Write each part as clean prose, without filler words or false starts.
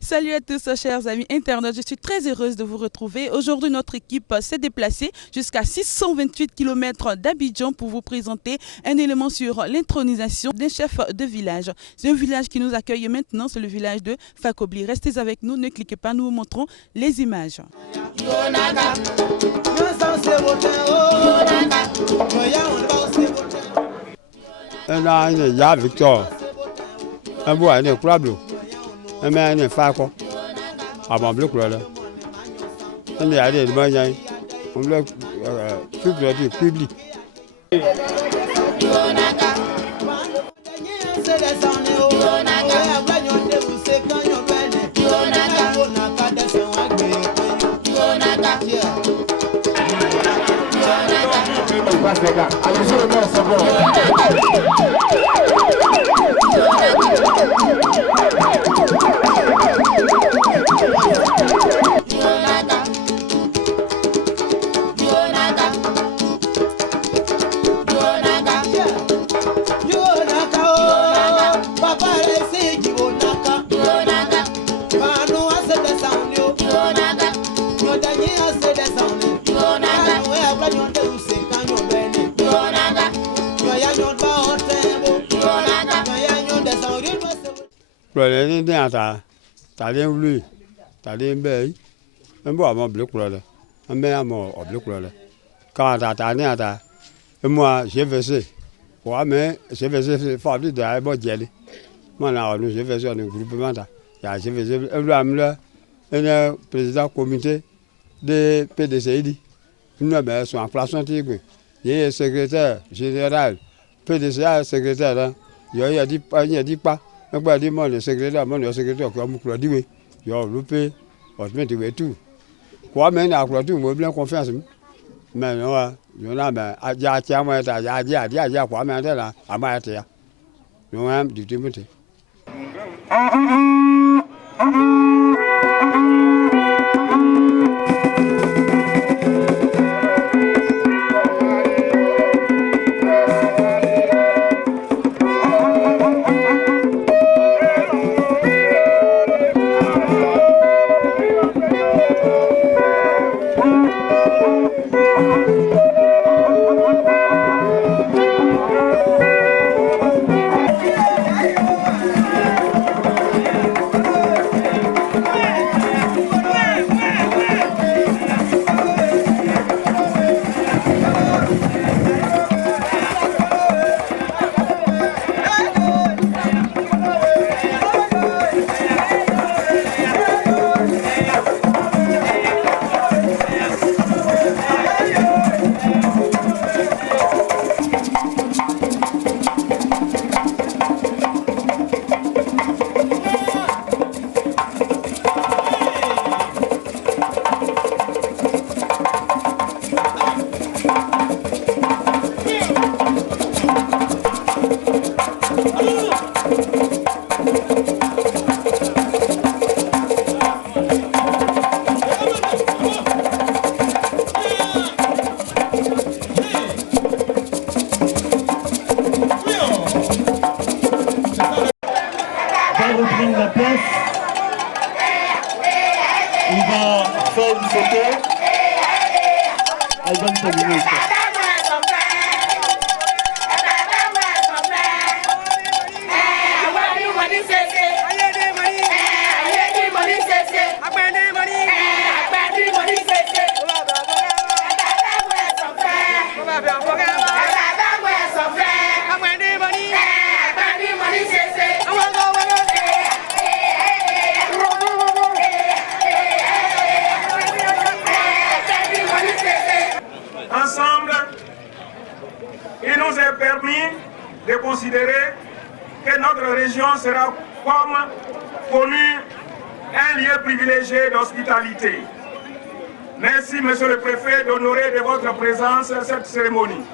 Salut à tous, chers amis internautes. Je suis très heureuse de vous retrouver. Aujourd'hui, notre équipe s'est déplacée jusqu'à 628 km d'Abidjan pour vous présenter un élément sur l'intronisation d'un chef de village. C'est un village qui nous accueille maintenant, c'est le village de Fakobli. Restez avec nous, ne cliquez pas, nous vous montrons les images. Un man in Faco. I'm a blue color. And the idea of my name, I'm like people quickly. Rồi đến ta đến lui, ta đến bể, em bỏ mà blue color, em bé mà ở blue color, quand ta đến ta, et moi j'ai versé, ouais mais j'ai versé fabri de ai bon jelly, moi là nous j'ai versé un groupement là, j'ai versé, un président comité de PDCID, nous ben sont en place antique, il y a secrétaire général, PDCA secrétaire là, il y a dit pas. Je dis que le secrétaire qui a beaucoup de choses, il a loupé, il a tout. Quoi, mais il a tout, il a confiance. Mais non, il y a des gens qui ont reprendre la place. Il va faire une photo. Elle va me terminer. Ensemble, il nous est permis de considérer que notre région sera comme connue un lieu privilégié d'hospitalité. Merci, Monsieur le Préfet, d'honorer de votre présence cette cérémonie.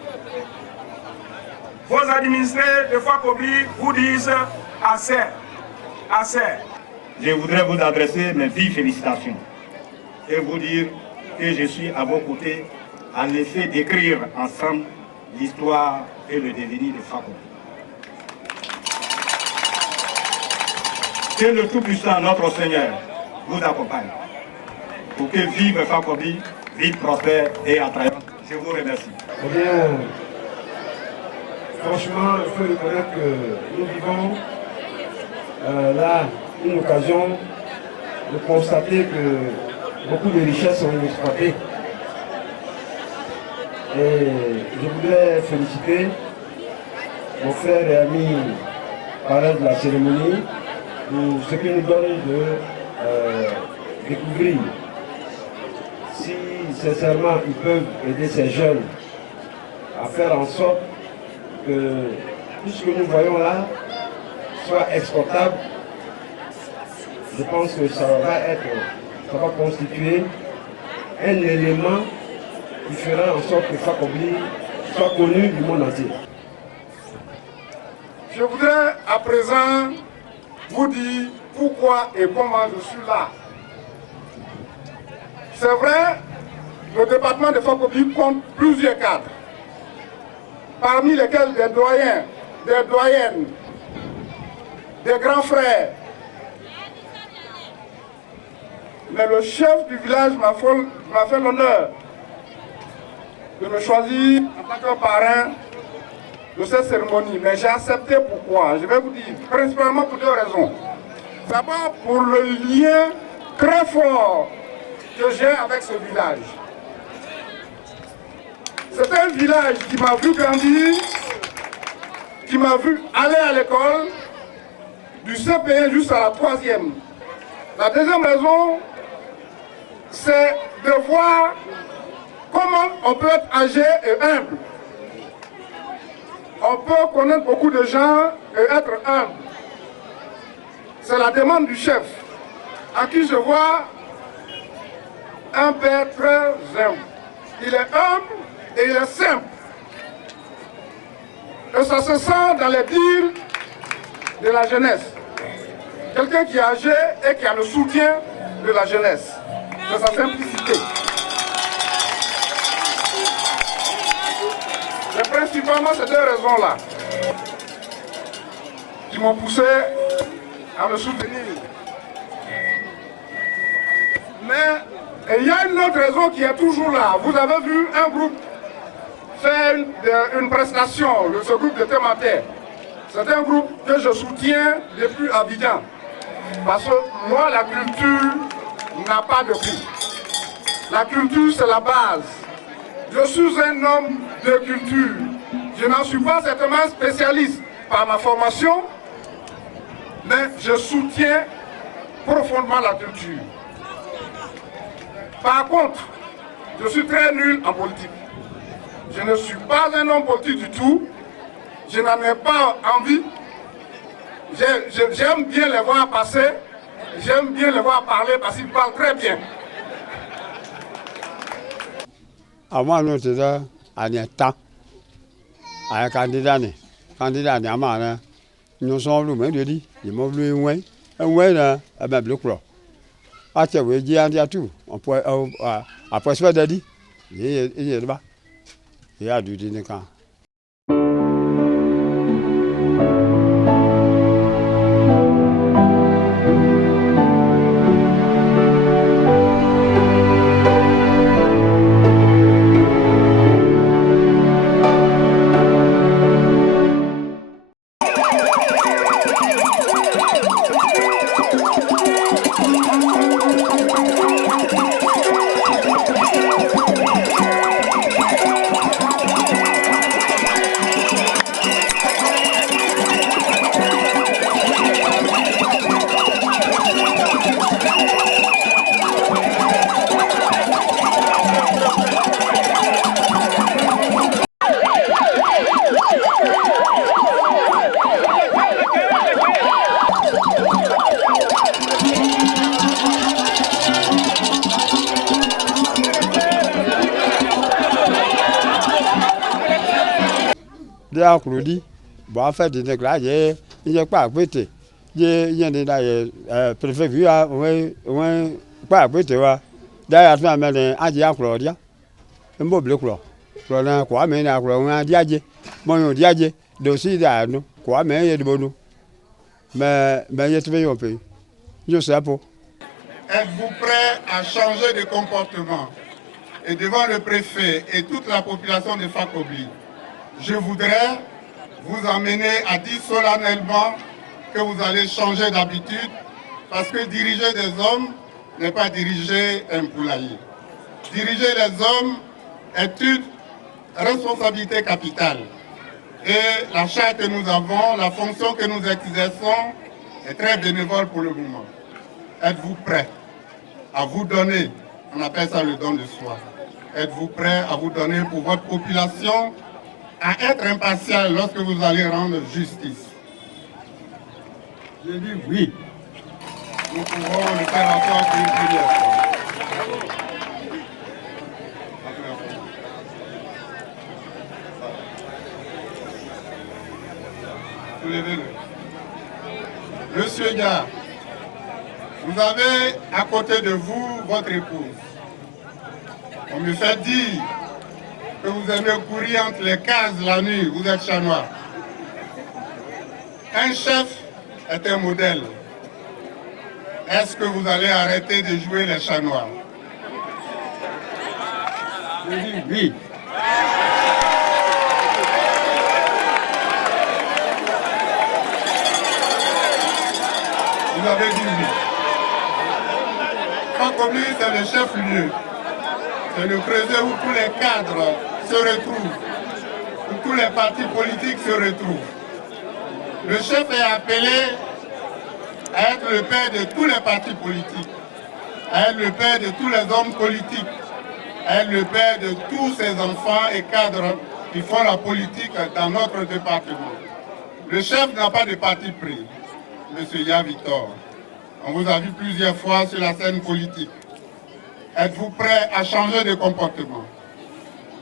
Vos administrés de Fakobli vous disent assez, assez. Je voudrais vous adresser mes vives félicitations et vous dire que je suis à vos côtés en effet d'écrire ensemble l'histoire et le devenir de Fakobli. Que le Tout-Puissant, notre Seigneur, vous accompagne. Pour que vive Fakobi, vive, prospère et attrayant. Je vous remercie. Eh bien, franchement, il faut reconnaître que nous vivons là une occasion de constater que beaucoup de richesses sont inexploitées. Et je voudrais féliciter mon frère et ami parrain de la cérémonie pour ce qu'il nous donne de découvrir. Si sincèrement ils peuvent aider ces jeunes à faire en sorte que tout ce que nous voyons là soit exportable, je pense que ça va constituer un élément qui fera en sorte que Fakobi soit connu du monde entier. Je voudrais à présent vous dire pourquoi et comment je suis là. C'est vrai, le département de Fakobi compte plusieurs cadres, parmi lesquels des doyens, des doyennes, des grands frères. Mais le chef du village m'a fait l'honneur de me choisir en tant que parrain de cette cérémonie. Mais j'ai accepté pourquoi. Je vais vous dire, principalement pour deux raisons. D'abord pour le lien très fort que j'ai avec ce village. C'est un village qui m'a vu grandir, qui m'a vu aller à l'école, du CP1 jusqu'à la 3e. La deuxième raison, c'est de voir comment on peut être âgé et humble. On peut connaître beaucoup de gens et être humble. C'est la demande du chef, à qui je vois un père très humble. Il est humble et il est simple. Et ça se sent dans les dires de la jeunesse. Quelqu'un qui est âgé et qui a le soutien de la jeunesse. De sa simplicité. C'est principalement ces deux raisons-là qui m'ont poussé à me soutenir. Mais il y a une autre raison qui est toujours là. Vous avez vu un groupe faire une prestation, ce groupe de Thémater. C'est un groupe que je soutiens depuis Abidjan. Parce que moi, la culture n'a pas de prix. La culture, c'est la base. Je suis un homme de culture. Je n'en suis pas certainement spécialiste par ma formation, mais je soutiens profondément la culture. Par contre, je suis très nul en politique. Je ne suis pas un homme politique du tout. Je n'en ai pas envie. J'aime bien les voir passer. J'aime bien les voir parler parce qu'ils parlent très bien. Avant nous c'était à l'état à candidat à Mara nous sommes le même dit il m'a voulu ouais là à ben bloc là à tu veux dire à tout on peut après ça dit il est là il y a du dîner quand dia kurudi bo afa de ne kla ye ye pa gbete ye ne da ye préfet vu a we pa gbete wa da ya tun amele aje akuro dia mbo ble kuro na ko ame na akuro wa diaje mo yo diaje do si da no ko ame ye de bonu Mais je te un peu. Je sais pas. Êtes-vous prêt à changer de comportement? Et devant le préfet et toute la population de Fakobli, je voudrais vous emmener à dire solennellement que vous allez changer d'habitude, parce que diriger des hommes n'est pas diriger un poulailler. Diriger les hommes est une responsabilité capitale. Et la charge que nous avons, la fonction que nous exerçons est très bénévole pour le moment. Êtes-vous prêts à vous donner, on appelle ça le don de soi, êtes-vous prêts à vous donner pour votre population, à être impartial lorsque vous allez rendre justice? Je dis oui. Nous pouvons le faire encore une première fois. Soulevez-le. Monsieur Gare, vous avez à côté de vous votre épouse. On me fait dire que vous aimez courir entre les cases la nuit, vous êtes chanois. Un chef est un modèle. Est-ce que vous allez arrêter de jouer les chanois? Je dis oui. Vous avez dit oui. Fakobli, c'est le chef-lieu. C'est le creuset où tous les cadres se retrouvent, où tous les partis politiques se retrouvent. Le chef est appelé à être le père de tous les partis politiques, à être le père de tous les hommes politiques, à être le père de tous ces enfants et cadres qui font la politique dans notre département. Le chef n'a pas de parti pris, M. Ya Victor. On vous a vu plusieurs fois sur la scène politique. Êtes-vous prêt à changer de comportement?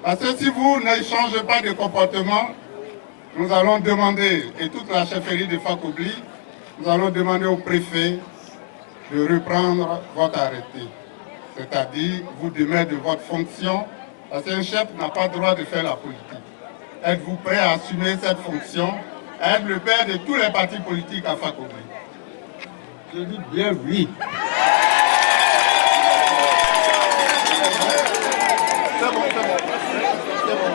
Parce que si vous ne changez pas de comportement, nous allons demander, et toute la chefferie de Fakobli, nous allons demander au préfet de reprendre votre arrêté. C'est-à-dire, vous démettre de votre fonction, parce qu'un chef n'a pas le droit de faire la politique. Êtes-vous prêt à assumer cette fonction, à être le père de tous les partis politiques à Fakobli? Je dis bien oui. C'est bon, c'est bon. C'est bon.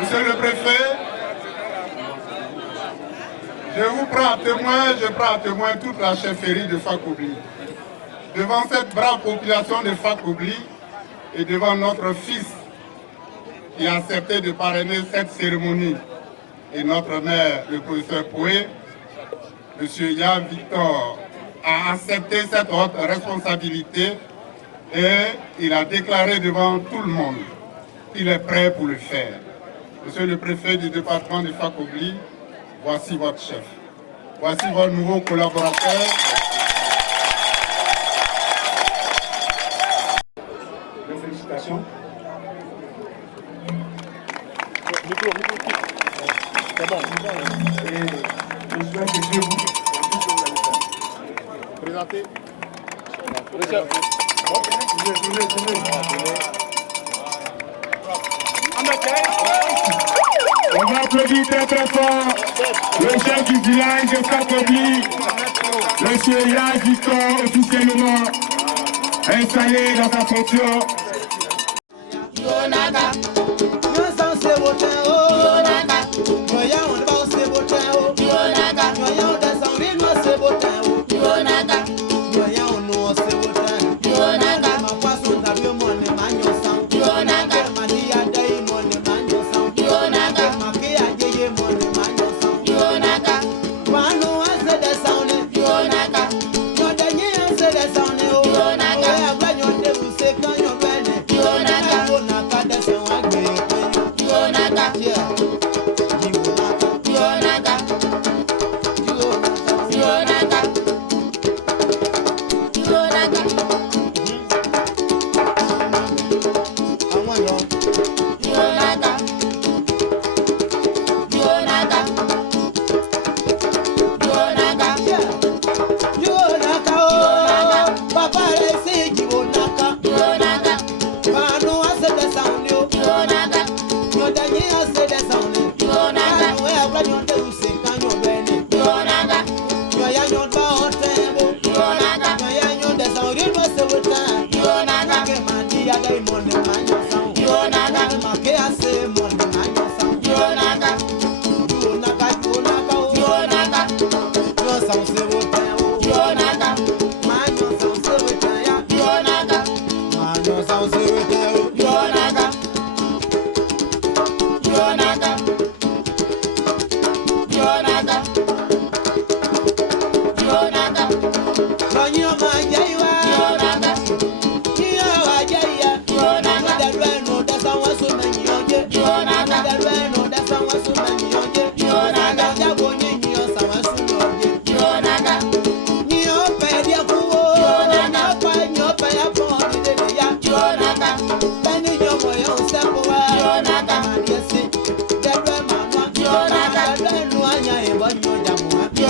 Monsieur le préfet, je vous prends à témoin, je prends à témoin toute la chefferie de Fakobli. Devant cette brave population de Fakobli et devant notre fils qui a accepté de parrainer cette cérémonie et notre maire, le professeur Poué, M. Ya Victor a accepté cette haute responsabilité et il a déclaré devant tout le monde qu'il est prêt pour le faire. Monsieur le préfet du département de Fakobli, voici votre chef. Voici votre nouveau collaborateur. Félicitations. C'est bon. Et je souhaite que Dieu vous Présentez. On va applaudir très très fort le chef du village de Fakobli, M. Ya Victor, officiellement installé dans sa fonction. Daniel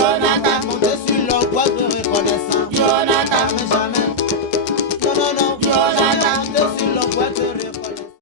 Yonaka